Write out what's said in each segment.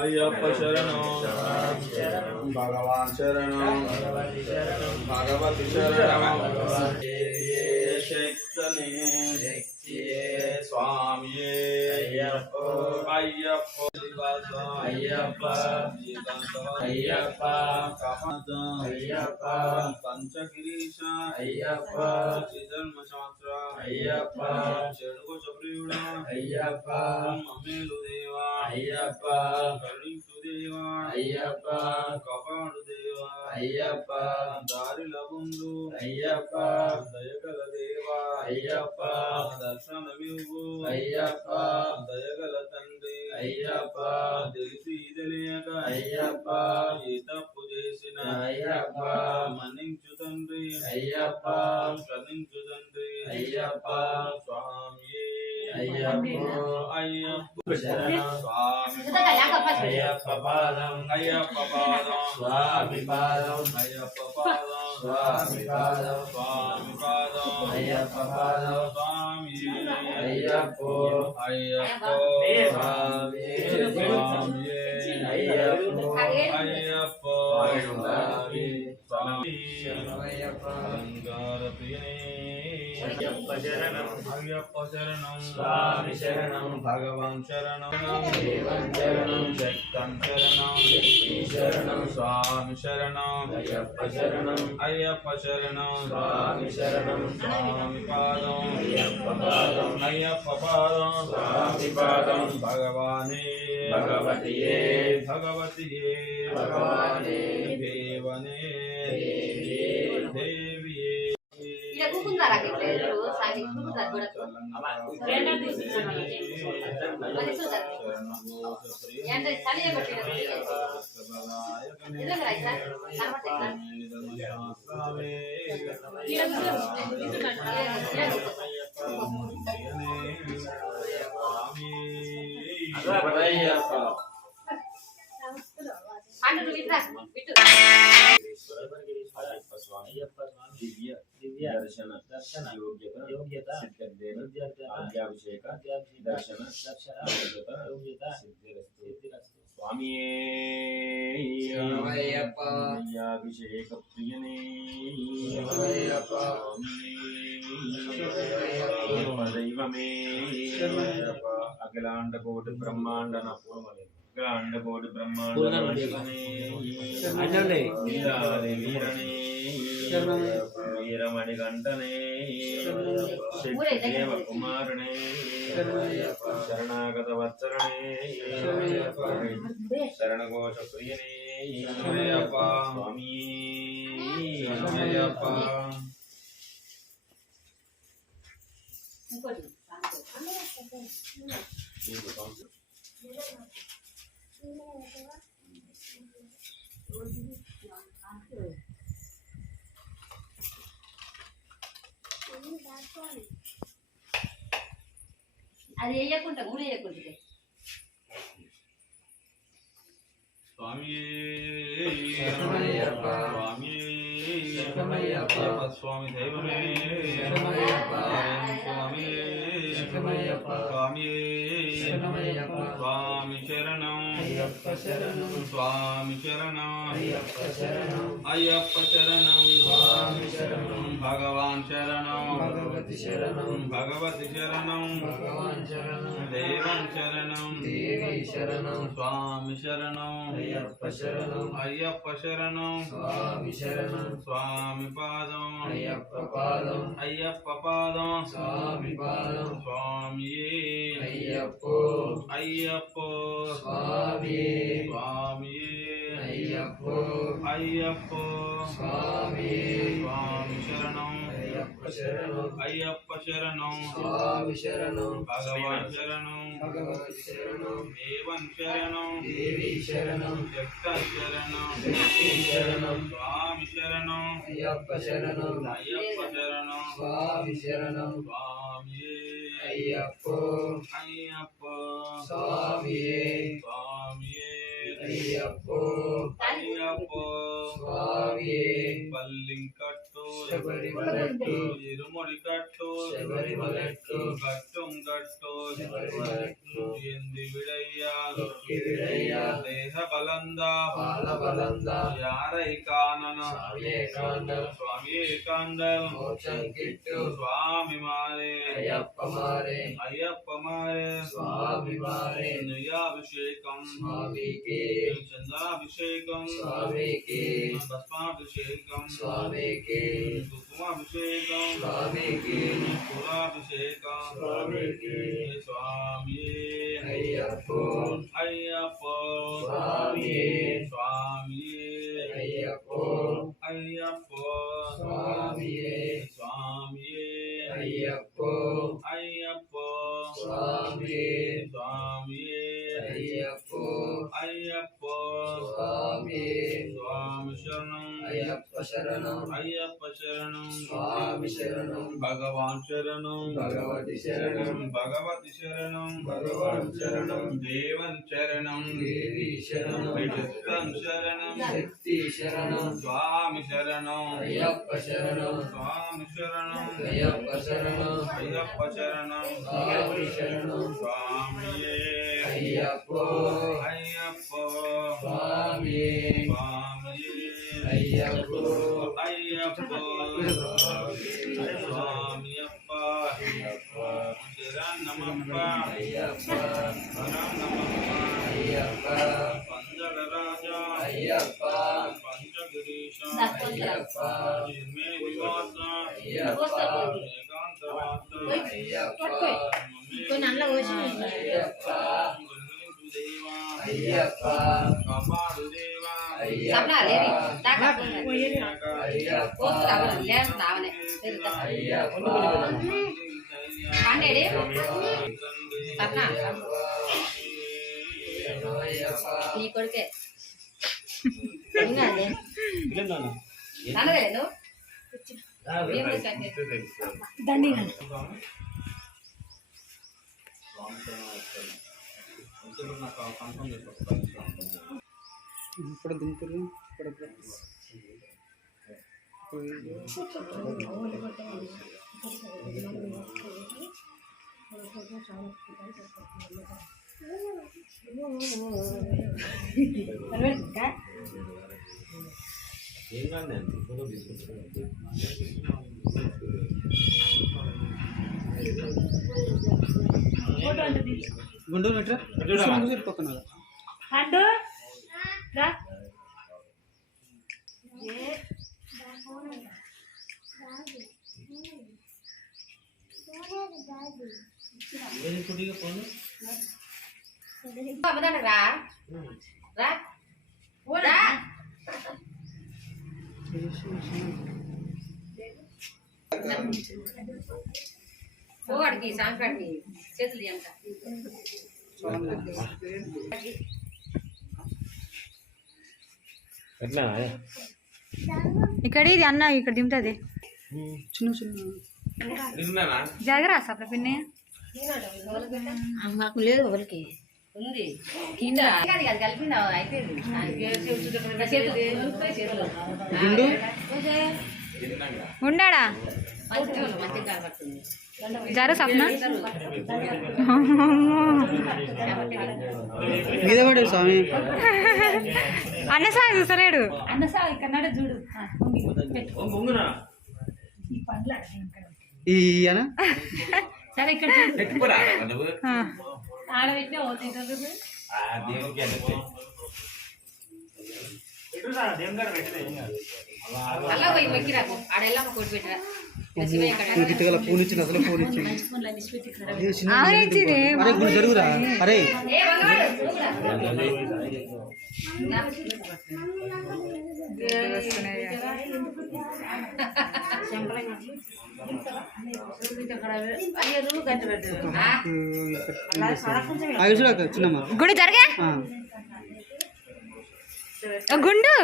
అయ్యప్ప శరణం భగవాన్ శరణం భగవతి శరణం శక్తనే స్వామియే అయ్యప్ప అయ్యప్ప అయ్యప్ప అయ్యప్ప అయ్యప్ప పంచగిరీశ అయ్యప్ప జన్మ శాస్త్ర అయ్యప్ప చెడుగు చప్రియుడ అయ్యప్ప మమ్మేలు దేవా అయ్యప్ప కరుణించు దేవా అయ్యప్ప కాపాడు దేవా అయ్యప్ప దారిల ముందు అయ్యప్ప దయగల దేవా అయ్యప్ప దర్శనమివ్వు అయ్యప్ప దయగల తండ్రి అయ్యప్ప తెలిసి తెలియక అయ్యప్ప ఏ తప్పు చేసిన అయ్యప్ప మన్నించు తండ్రి అయ్యప్ప క్షమించు తండ్రి అయ్యప్ప స్వామి అయ్యప్ప అయ్యప్ప స్వామి అయ్యప్ప పాదం అయ్యప్ప పాదం స్వామి పాదం అయ్యప్ప పాదం స్వామి పాదం స్వామి పాదం అయ్యప్ప పాదం స్వామి అయ్యప్ప అయ్యప్ప స్వామి స్వామి అయ్యప్ప అయ్యప్ప స్వామి అయ్యప్ప అలంకార ప్రియనే అయ్యప్ప శరణం అయ్యప్ప శరణం స్వామి శరణం భగవాన్ శరణం దేవం శరణం శక్తం శరణం శరణం స్వామి శరణం అయ్యప్ప శరణం అయ్యప్ప శరణం స్వామి శరణం స్వామి పాదం అయ్యప్ప పాదం అయ్యప్ప పాదం స్వామి పాదం భగవానే భగవతియే భగవతియే భగవానే దేవనే దేవియే కూకుందారా సాగి కూకుందారు కూడా ఏంటంటే ఏంటంటే చలి దర్శన యోగ్యత ఆజ్ఞాభిషేక దర్శన యోగ్యత స్వామియే అయ్యాభిషేక ప్రియనే దైవమే అఖిలాండ కోటి బ్రహ్మాండ అఖిలాండ కోటి బ్రహ్మాండ వీరణే వీరమణి గంటనే శక్తిదేవ కుమారునే శరణాగత వత్సరణే శరణఘోష ప్రియనే స్వామి అయ్యప్ప అది వేయకుండా ఊరు వేయకుండా స్వామి స్వామి దైవమే స్వామి స్వామి స్వామి శరణం స్వామి శరణం అయ్యప్ప శరణం భగవాన్ శరణం భగవతి శరణం దేవం శరణం స్వామి శరణం అయ్యప్ప శరణం స్వామి శరణం స్వామి పాదం అయ్యప్ప పాదం స్వామి పాదం స్వామి అయ్యప్ప స్వామి అయ్యప్ప స్వామి శరణం అయ్యప్ప శరణం స్వామి శరణం భగవాన్ శరణం భగవతి శరణం దేవన్ శరణం దేవి శరణం శక్తం శరణం శక్తి శరణం స్వామి శరణం అయ్యప్ప శరణం స్వామి శరణం స్వామి అయ్యప్ప స్వామి అయ్యప్పో అయ్యప్పో స్వామియే పల్లింకట్టు శబరిమలట్టు ఇరుముడి కట్టు శబరిమలట్టు కట్టుం కట్టు శబరిమలట్టు ఎంది విడయ్యా విడయ్యా దేహ బలంద బాల బలంద యారై కానన స్వామియే కాండల్ స్వామియే కాండల్ మోక్షం కిట్టు స్వామి మారే అయ్యప్ప మారే అయ్యప్ప మారే స్వామి మారే నెయ్యాభిషేకం స్వామికి చంద్రాభిషేకం స్వామికి భస్మాభిషేకం స్వామికి కుంకుమాభిషేకం స్వామికి పూలాభిషేకం స్వామికి స్వామి అయ్యప్పో అయ్యప్ప స్వామియే స్వామి అయ్యప్పో అయ్యప్ప స్వామియే స్వామి అయ్యప్పో అయ్యప్ప స్వామియే స్వామి అయ్యప్పో అయ్యప్ప స్వామియే స్వామి శరణం అయ్యప్ప శరణం అయ్యప్ప శరణం స్వామి శరణం భగవాన్ శరణం భగవతి శరణం భగవతి శరణం భగవాన్ శరణం దేవన్ శరణం దేవి శరణం చిత్తం శరణం శక్తి శరణం స్వామి శరణం అయ్యప్ప శరణం స్వామి శరణం అయ్యప్ప శరణం అయ్యప్ప శరణం స్వామి శరణం స్వామియే అయ్యప్పో అయ్యప్ప స్వామియే స్వామియే అయ్యప్పో అయ్యప్ప స్వామియప్ప శరణమప్ప అయ్యప్ప శరణమప్ప అయ్యప్ప పంజగరాజ అయ్యప్ప పంచగిరీశ అయ్యప్ప నిర్మేదివాస అయ్యప్ప ఏకాంతవాస అయ్యప్ప కొన్ని అందులో పోసి అయ్యప్ప దేవా అయ్యప్ప కాపాడు దేవా సప్నా లేవి దాకా అయ్యప్ప పోస్తురా లేదు నావనే అయ్యప్ప పండేడి సప్నా అయ్యప్ప నీ కొడుకే ఉన్నాడే నన్నదే నువ్వు ఏం దండి ఇప్పుడు దింపులు ఇప్పుడు గుండూరు ఎట్రా పక్కన హండు రా రా రా రా పోవాడికి సాంక్రాంతి చేతులు ఎంత ఇక్కడ ఇది అన్న ఇక్కడ దింపుతుంది చిన్న చిన్న జరగరా సప్ల పిన్ని మాకు లేదు ఎవరికి ఉంది కింద కలిపింది అయిపోయింది గుండు ఉండాడా మంచిగా కనబడుతుంది జర సప్న మీద పడాడు స్వామి అన్న సాయి చూసలేడు అన్న సార్ ఇక్కడ చూడు ఈయన సరే ఇక్కడ ఆడబెట్టిన అలా పోయి మొక్కిరాకు ఆడెల్లా కొట్టి పెట్టరా గిట్టగల ఫోన్ ఇచ్చింది అసలు ఫోన్ ఇచ్చింది ఆవరించింది అరే గుడి జరుగురా అరే చిన్నమ్మా గుడి జరిగే గుండు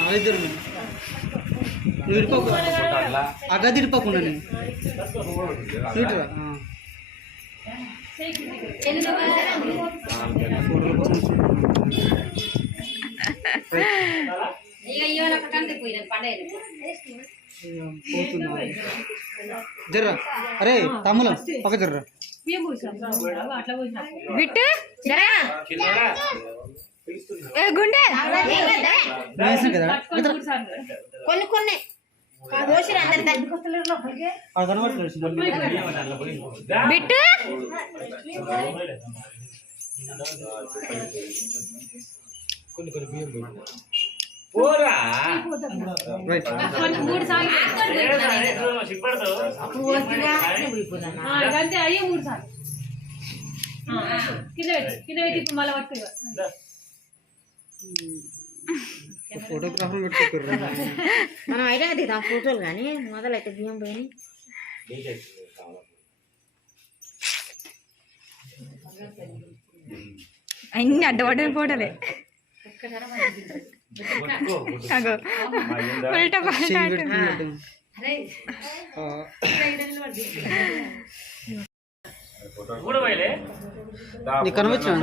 అదే జరుగు నువ్వు ఇరుకోకు అగది ఇరుకోకుండా నేను చూడరా ఫోటోల కోసం ఇక ఇవాళ ఒక కంది పోయిన పండుగ పోతున్నా జర్రా అరే తమ్ముల పక్క జర్రా బిట్టు జరా ఏ గుండె వేసాం కదా కొన్ని కొన్ని దోషులు అందరి అది కనబడుతుంది బిట్టు పోరా రైట్ అంతే అయ్యే 3 సార్లు కింద పెట్టి ఇప్పుడు మళ్ళీ పట్టుకు ఫోటోగ్రాఫర్ పెట్టుకోరు మనం అయితే దిగుతాం ఫోటోలు కానీ మొదలైతే బియ్యం పోయి అన్ని అడ్డపడ్డ ఫోటోలే అగో ఉల్టా పల్టా నీకు కనిపించిన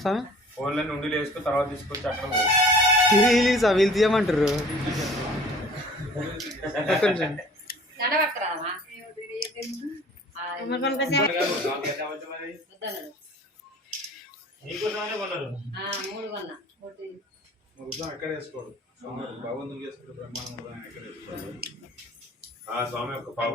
స్వామి ఫోన్లో నుండి వేసుకుని తర్వాత తీసుకొచ్చి అక్కడ స్వామి వీళ్ళు తీయమంటారు మూడు కొన్నా ఎక్కడ వేసుకోడు భగవంతుడు చేసుకుంటే బ్రహ్మాండం ఎక్కడ వేసుకోడు స్వామి ఒక పావు